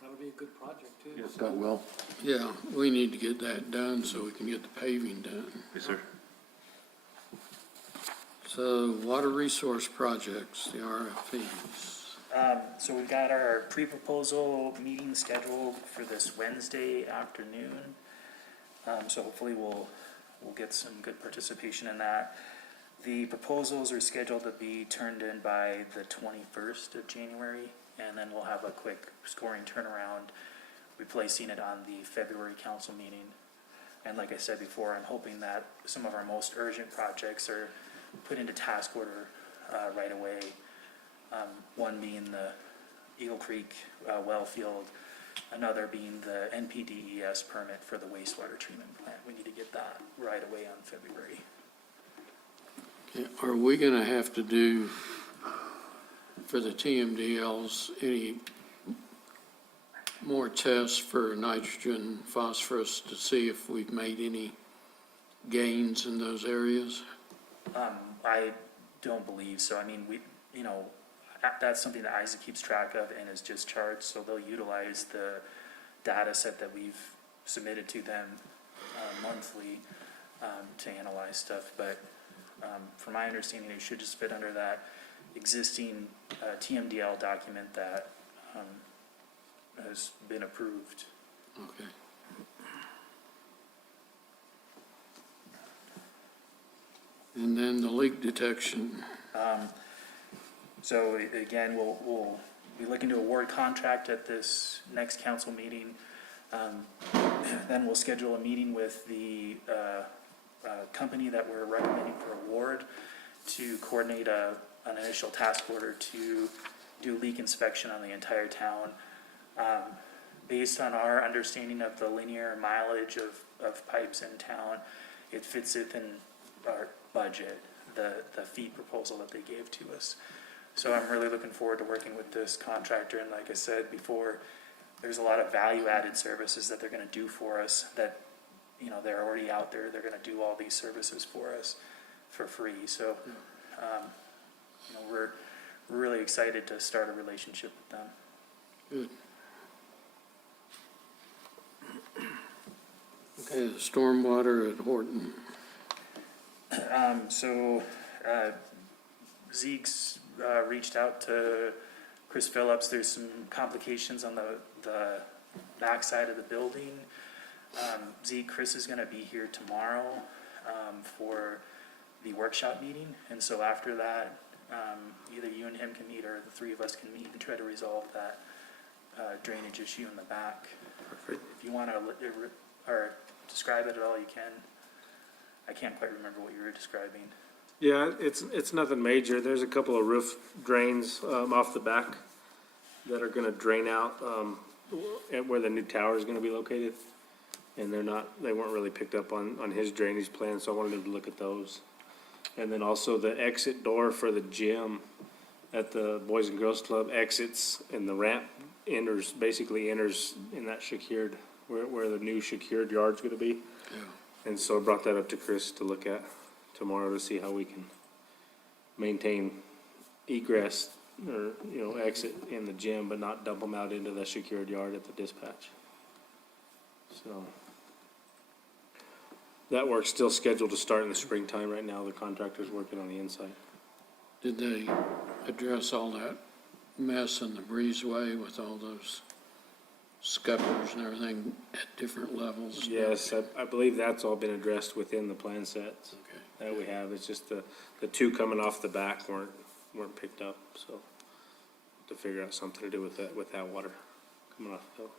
That'll be a good project too. worked out well. yeah, we need to get that done so we can get the paving done. Yes, sir. So water resource projects, the RFPs. So we've got our pre-proposal meeting scheduled for this Wednesday afternoon. So hopefully we'll get some good participation in that. The proposals are scheduled to be turned in by the 21st of January, and then we'll have a quick scoring turnaround, replacing it on the February council meeting. And like I said before, I'm hoping that some of our most urgent projects are put into task order right away. One being the Eagle Creek Welfield, another being the NPDES permit for the wastewater treatment plant. We need to get that right away on February. Okay, are we gonna have to do, for the TMDLs, any more tests for nitrogen, phosphorus to see if we've made any gains in those areas? I don't believe so. I mean, that's something that ISA keeps track of and is just charged, so they'll utilize the data set that we've submitted to them monthly to analyze stuff. But from my understanding, it should just fit under that existing TMDL document that has been approved. Okay. And then the leak detection, So again, we'll be looking to award contract at this next council meeting. Then we'll schedule a meeting with the company that we're recommending for award to coordinate an initial task order to do leak inspection on the entire town. Based on our understanding of the linear mileage of pipes in town, it fits within our budget, the fee proposal that they gave to us. So I'm really looking forward to working with this contractor, and like I said before, there's a lot of value-added services that they're gonna do for us that, they're already out there, they're gonna do all these services for us for free, so, we're really excited to start a relationship with them. good. Okay, the stormwater at Horton. Zeke's reached out to Chris Phillips. There's some complications on the backside of the building. Chris is going to be here tomorrow for the workshop meeting, and so after that, either you and him can meet, or the three of us can meet and try to resolve that drainage issue in the back. If you want to or describe it at all, you can. I can't quite remember what you were describing. Yeah, it's nothing major. There's a couple of roof drains off the back that are gonna drain out at where the new tower is gonna be located. And they weren't really picked up on his drainage plan, so I wanted him to look at those. And then also the exit door for the gym at the Boys and Girls Club exits, and the ramp basically enters in that secured, where the new secured yard's gonna be. Yeah. And so I brought that up to Chris to look at tomorrow to see how we can maintain egress or, exit in the gym, but not dump them out into the secured yard at the dispatch. So that work's still scheduled to start in the springtime right now. The contractor's working on the inside. Did they address all that mess in the breezeway with all those scuppers and everything at different levels? Yes, I believe that's all been addressed within the plan sets Okay. that we have. It's just the two coming off the back weren't picked up, so to figure out something to do with that water coming off the hill.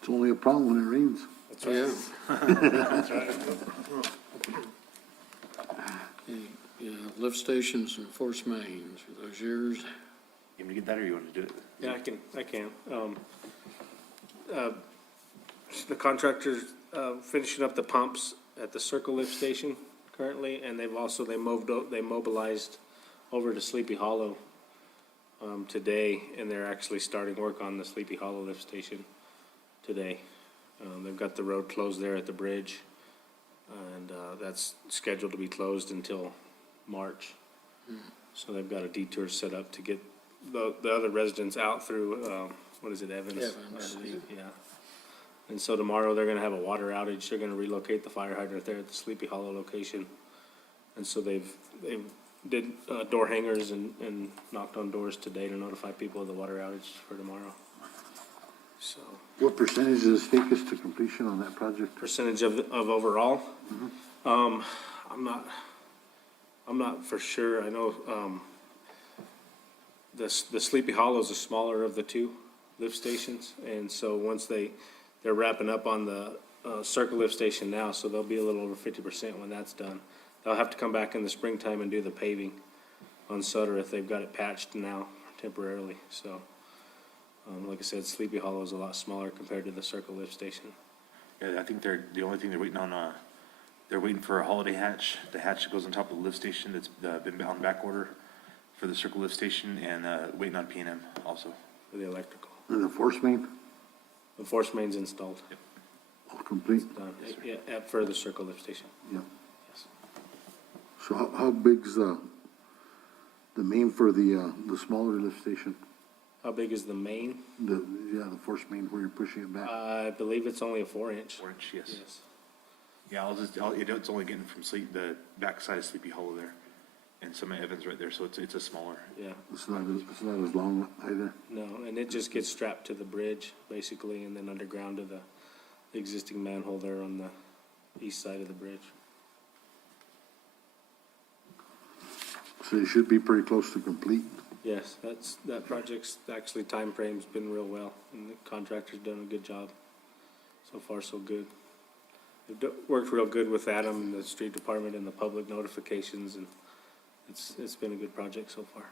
It's only a problem when it rains. That's right. Yeah. That's right. Yeah, lift stations and force mains, are those yours? You want me to get that or you want to do it? Yeah, I can. The contractor's, finishing up the pumps at the Circle Lift Station currently, and they mobilized over to Sleepy Hollow, today, and they're actually starting work on the Sleepy Hollow Lift Station today. They've got the road closed there at the bridge, and, that's scheduled to be closed until March. So they've got a detour set up to get the other residents out through, what is it, Evans? Evans, I believe, yeah. And so tomorrow they're gonna have a water outage. They're gonna relocate the fire hydrant there at the Sleepy Hollow location. And so they did, door hangers and knocked on doors today to notify people of the water outage for tomorrow. So, What percentage does it take us to completion on that project? percentage of overall? I'm not for sure. I know, the Sleepy Hollow is the smaller of the two lift stations. And so once they're wrapping up on the, Circle Lift Station now, so they'll be a little over 50% when that's done. They'll have to come back in the springtime and do the paving on Sutter if they've got it patched now temporarily, so. Like I said, Sleepy Hollow is a lot smaller compared to the Circle Lift Station. Yeah, I think the only thing they're waiting on, they're waiting for a holiday hatch, the hatch that goes on top of the lift station that's been on back order for the Circle Lift Station, and waiting on P&M also. For the electrical. And the force main, The force main's installed, all complete? done, yeah, for the Circle Lift Station. Yeah. Yes. So how big's the main for the smaller lift station? How big is the main? The force main where you're pushing it back? I believe it's only a 4-inch. 4-inch, yes. Yes. Yeah, it's only getting from the backside of Sleepy Hollow there, and some of Evans right there, so it's a smaller. Yeah, It's not as long either. no, and it just gets strapped to the bridge, basically, and then underground to the existing manhole there on the east side of the bridge. So it should be pretty close to complete. Yes, that project's actually, time frame's been real well, and the contractor's done a good job. So far, so good. They've worked real good with Adam and the street department and the public notifications, and it's been a good project so far.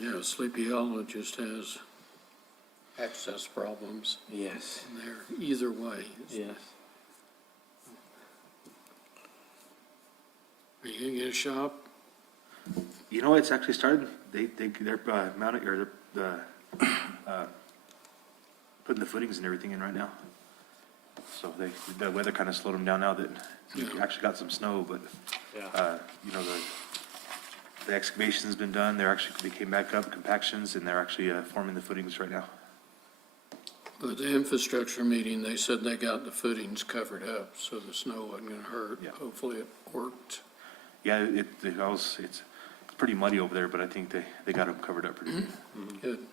Yeah, Sleepy Hollow just has access problems Yes. there, either way. Yes. Are you gonna get a shop? You know, it's actually started, they're mounting, or they're, putting the footings and everything in right now. So the weather kind of slowed them down now that we Yeah. actually got some snow, but, Yeah. you know, the excavation's been done, they came back up, compactions, and they're actually, forming the footings right now. At the infrastructure meeting, they said they got the footings covered up, so the snow wasn't gonna hurt. Yeah. Hopefully it worked. Yeah, it's pretty muddy over there, but I think they got them covered up pretty good. Good.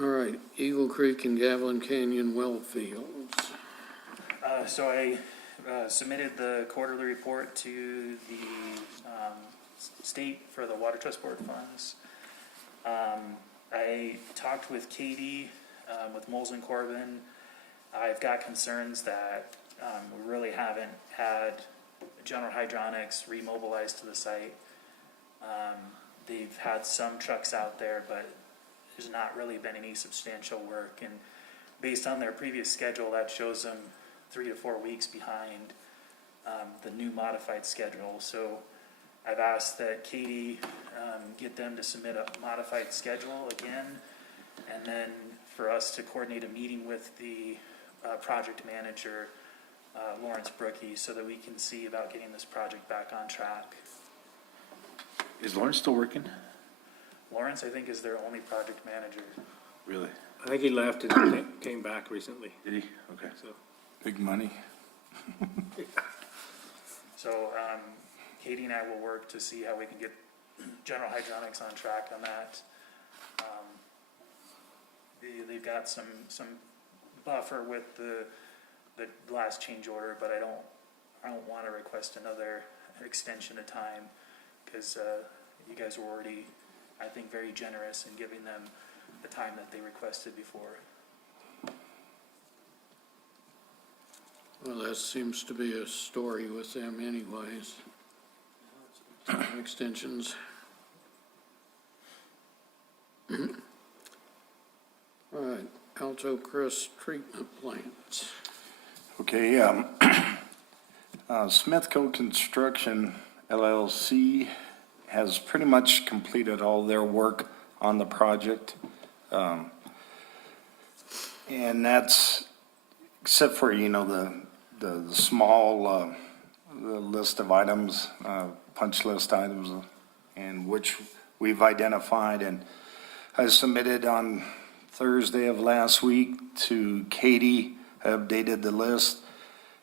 All right, Eagle Creek and Gavilan Canyon well fields. So I submitted the quarterly report to the state for the Water Trust Board funds. I talked with Katie, with Moles and Corbin. I've got concerns that we really haven't had General Hydronics remobilized to the site. They've had some trucks out there, but there's not really been any substantial work. And based on their previous schedule, that shows them 3 to 4 weeks behind the new modified schedule. So I've asked that Katie get them to submit a modified schedule again, and then for us to coordinate a meeting with the project manager, Lawrence Brookie, so that we can see about getting this project back on track. Is Lawrence still working? Lawrence, I think, is their only project manager. Really? I think he left and came back recently, Did he? Okay. so. Big money. So, Katie and I will work to see how we can get General Hydronics on track on that. They've got some buffer with the last change order, but I don't want to request another extension of time, because you guys were already, I think, very generous in giving them the time that they requested before. Well, that seems to be a story with them anyways. Extensions. All right, Alto Crest Treatment Plant. Okay, Smithco Construction LLC has pretty much completed all their work on the project. And that's, except for, the small, the list of items, punch list items, and which we've identified, and I submitted on Thursday of last week to Katie. I updated the list,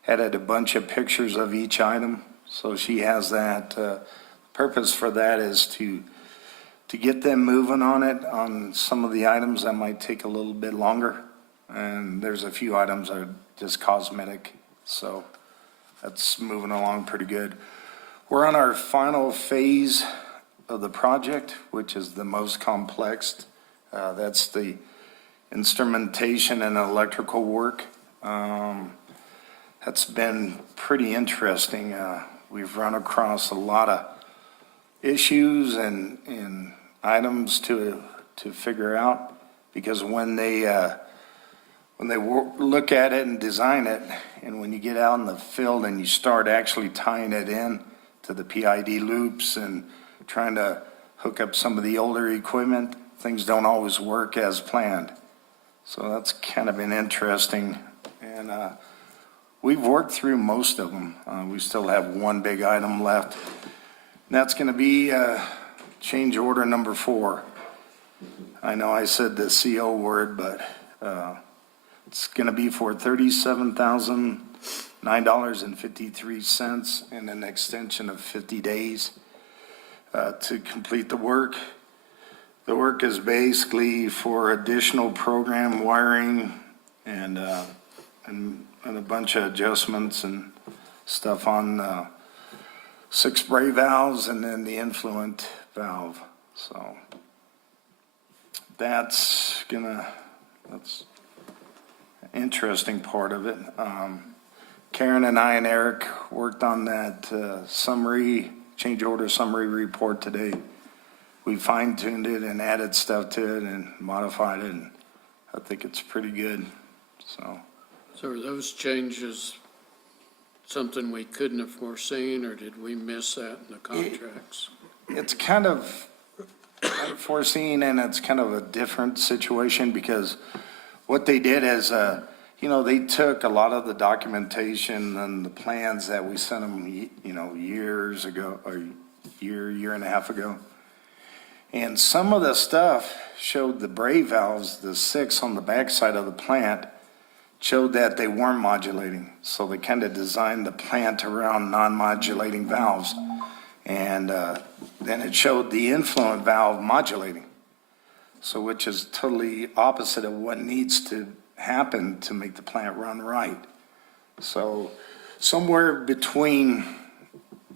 added a bunch of pictures of each item, so she has that. Purpose for that is to get them moving on it, on some of the items that might take a little bit longer. And there's a few items that are just cosmetic, so that's moving along pretty good. We're on our final phase of the project, which is the most complex. That's the instrumentation and electrical work. That's been pretty interesting. We've run across a lot of issues and items to figure out, because when they look at it and design it, and when you get out in the field and you start actually tying it in to the PID loops and trying to hook up some of the older equipment, things don't always work as planned. So that's kind of been interesting. And we've worked through most of them. We still have one big item left. And that's going to be change order number 4. I know I said the CO word, but it's going to be for $37,009.53 and an extension of 50 days to complete the work. The work is basically for additional program wiring and a bunch of adjustments and stuff on 6 spray valves and then the influent valve. So that's an interesting part of it. Karen and I and Eric worked on that change order summary report today. We fine-tuned it and added stuff to it and modified it, and I think it's pretty good. So are those changes something we couldn't have foreseen, or did we miss that in the contracts? it's kind of unforeseen, and it's kind of a different situation, because what they did is, they took a lot of the documentation and the plans that we sent them, years ago, or year and a half ago. And some of the stuff showed the brave valves, the 6 on the backside of the plant, showed that they weren't modulating. So they kind of designed the plant around non-modulating valves. And then it showed the influent valve modulating. So which is totally opposite of what needs to happen to make the plant run right. So somewhere between,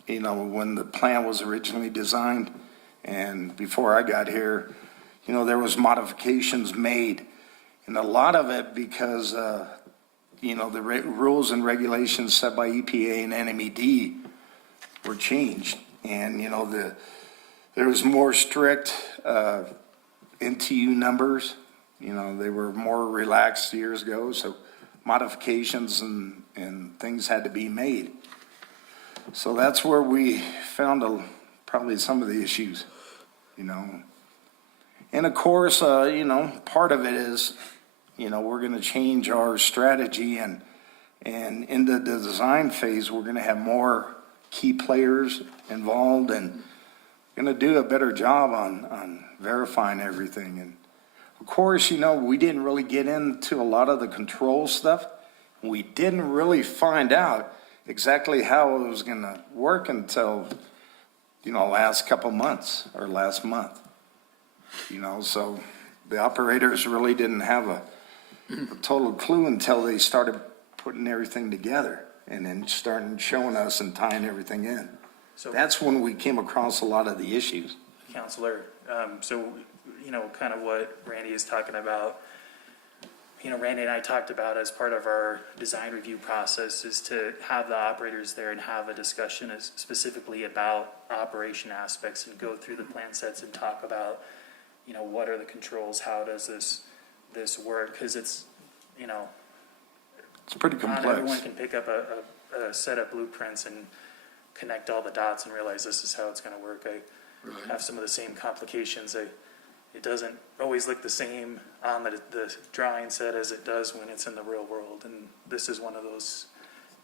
when the plant was originally designed and before I got here, there was modifications made, and a lot of it because, the rules and regulations set by EPA and NMED were changed, and, there was more strict NTU numbers. They were more relaxed years ago, so modifications and things had to be made. So that's where we found probably some of the issues, And of course, part of it is, we're going to change our strategy, and in the design phase, we're going to have more key players involved, and going to do a better job on verifying everything. And Of course, we didn't really get into a lot of the control stuff. We didn't really find out exactly how it was gonna work until, last couple months or last month. So the operators really didn't have a total clue until they started putting everything together and then starting showing us and tying everything in. So, That's when we came across a lot of the issues. Counselor, kind of what Randy is talking about, Randy and I talked about as part of our design review process is to have the operators there and have a discussion specifically about operation aspects and go through the plan sets and talk about, what are the controls, how does this work? Because it's, It's pretty not everyone complex. can pick up a set of blueprints and connect all the dots and realize this is how it's going to work. I have some of the same complications. It doesn't always look the same on the drawing set as it does when it's in the real world, and this is one of those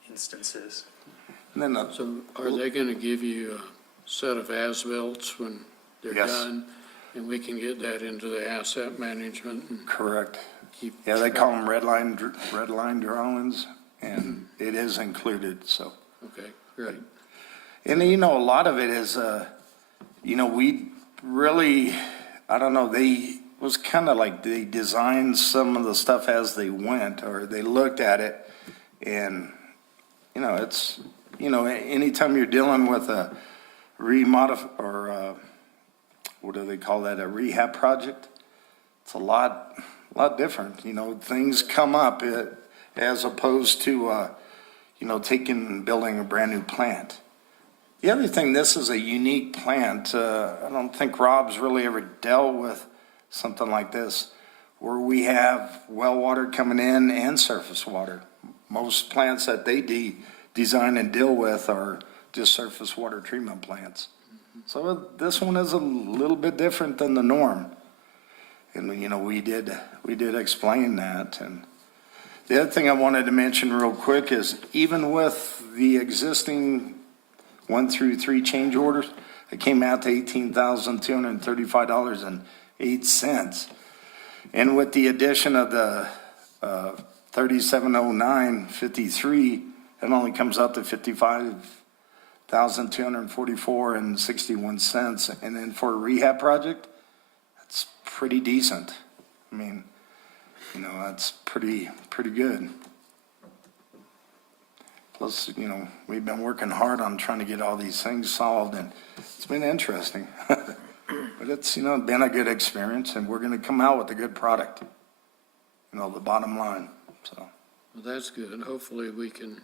instances. And then, So are they gonna give you a set of as-bills when they're Yes. done? And we can get that into the asset management and correct. keep. Yeah, they call them red line drawings, and it is included, so. Okay, great. And a lot of it is, we really, I don't know, they was kind of like they designed some of the stuff as they went, or they looked at it, and, it's, anytime you're dealing with a what do they call that, a rehab project, it's a lot different, things come up as opposed to, building a brand new plant. The other thing, this is a unique plant. I don't think Rob's really ever dealt with something like this, where we have well water coming in and surface water. Most plants that they design and deal with are just surface water treatment plants. So this one is a little bit different than the norm. And, we did explain that. And the other thing I wanted to mention real quick is even with the existing 1 through 3 change orders, it came out to $18,235.08. And with the addition of the 3709.53, it only comes out to $55,244.61. And then for a rehab project, that's pretty decent. I mean, that's pretty good. Plus, we've been working hard on trying to get all these things solved, and it's been interesting. But it's, been a good experience, and we're going to come out with a good product, the bottom line, so. Well, that's good. Hopefully we can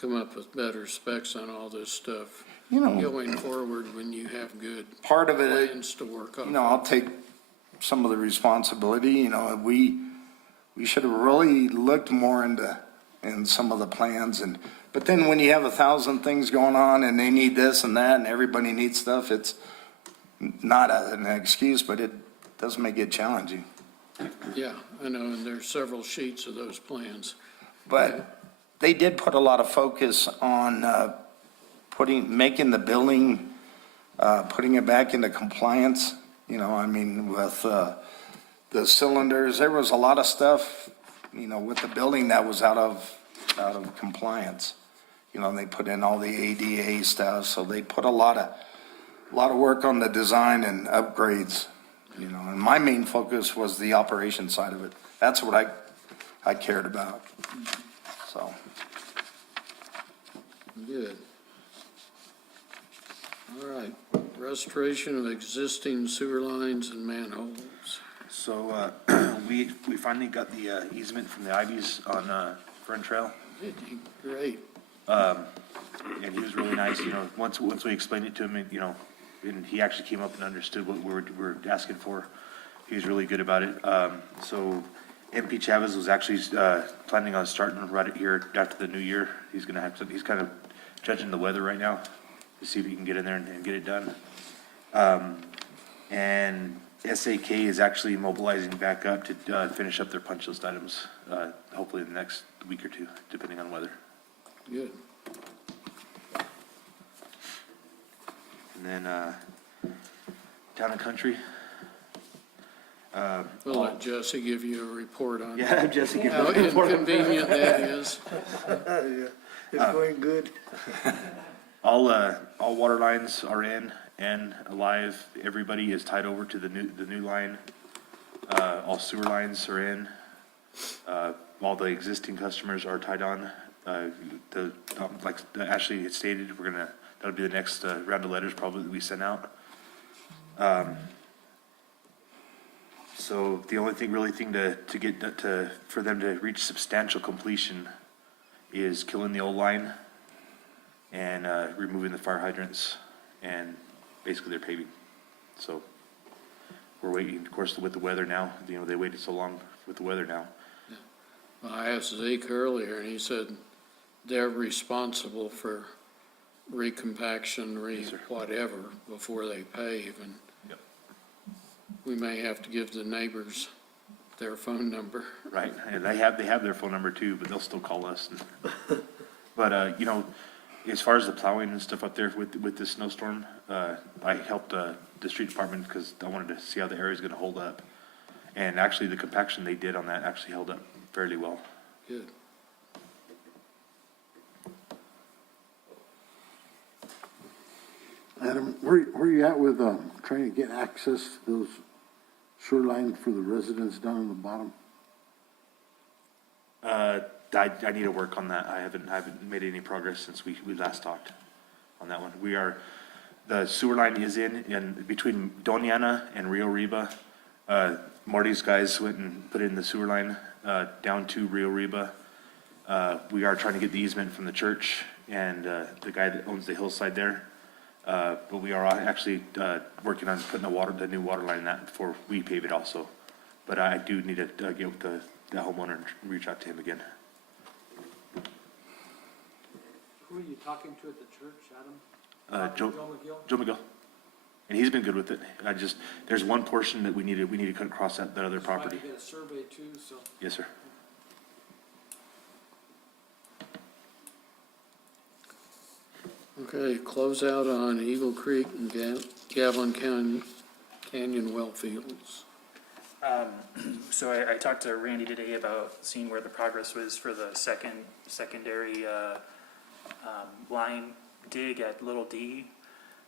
come up with better specs on all this stuff going forward when you have good Part of it, plans to work on. I'll take some of the responsibility, we should have really looked more into some of the plans, but then when you have 1,000 things going on and they need this and that and everybody needs stuff, it's not an excuse, but it does make it challenging. Yeah, I know, and there's several sheets of those plans. But they did put a lot of focus on making the building, putting it back into compliance, with the cylinders. There was a lot of stuff, with the building that was out of compliance. They put in all the ADA stuff, so they put a lot of work on the design and upgrades, and my main focus was the operation side of it. That's what I cared about, so. Good. All right, restoration of existing sewer lines and manholes. So, we finally got the easement from the Ivies on Fern Trail. Great. And he was really nice, once we explained it to him, and he actually came up and understood what we were asking for. He was really good about it. So MP Chavez was actually planning on starting right here after the new year. He's kind of judging the weather right now to see if he can get in there and get it done. And SAK is actually mobilizing back up to finish up their punch list items, hopefully in the next week or two, depending on weather. Good. And then Town and Country. We'll let Jesse give you a report on Yeah, Jesse, give how me a report. inconvenient that is. It's going good. All water lines are in and alive. Everybody is tied over to the new line. All sewer lines are in. All the existing customers are tied on. Like Ashley had stated, that'll be the next round of letters probably that we send out. So the only thing to get for them to reach substantial completion is killing the old line and removing the fire hydrants, and basically they're paving. So we're waiting, of course, with the weather now. They waited so long with the weather now. I asked Zeke earlier, and he said they're responsible for recompaction, whatever, before they pave, and Yep. we may have to give the neighbors their phone number. Right, and they have their phone number too, but they'll still call us. But as far as the plowing and stuff up there with this snowstorm, I helped the street department because I wanted to see how the area's going to hold up. And actually, the compaction they did on that actually held up fairly well. Good. Adam, where you at with, trying to get access to those sewer lines for the residents down on the bottom? I need to work on that. I haven't made any progress since we last talked on that one. The sewer line is in between Doniana and Rio Riba. Marty's guys went and put in the sewer line down to Rio Riba. We are trying to get the easement from the church and the guy that owns the hillside there. But we are actually working on putting the new water line in that before we pave it also. But I do need to get with the homeowner and reach out to him again. Who are you talking to at the church, Adam? Joe McGill? Joe McGill. And he's been good with it. There's one portion that we need to cut across that other property. Might get a survey too, so. Yes, sir. Okay, close out on Eagle Creek and Gavilan Canyon Wellfields. So I talked to Randy today about seeing where the progress was for the secondary line dig at Little D.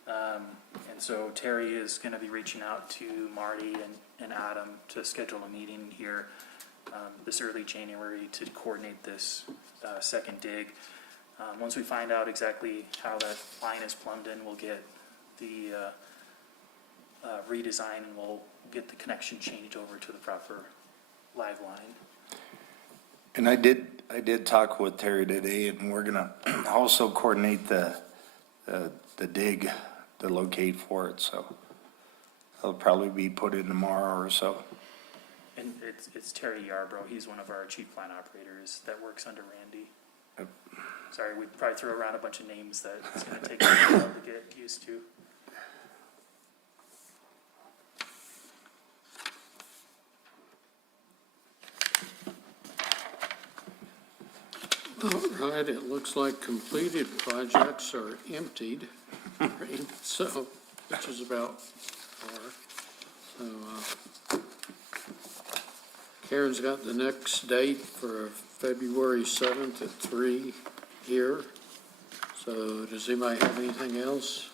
And so Terry is going to be reaching out to Marty and Adam to schedule a meeting here this early January to coordinate this second dig. Once we find out exactly how that line is plumbed in, we'll get the redesign and we'll get the connection changed over to the proper live line. And I did talk with Terry today, and we're gonna also coordinate the dig, the locate for it, so it'll probably be put in tomorrow or so. And it's Terry Yarbrough. He's one of our chief plant operators that works under Randy. Yep. Sorry, we probably threw around a bunch of names that it's gonna take a while to get used to. All right, it looks like completed projects are emptied, so, which is about par. So, Karen's got the next date for February 7th at 3 here. So does anybody have anything else?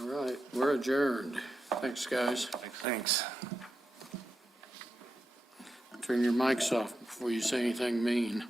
All right, we're adjourned. Thanks, guys. Thanks. Turn your mics off before you say anything mean.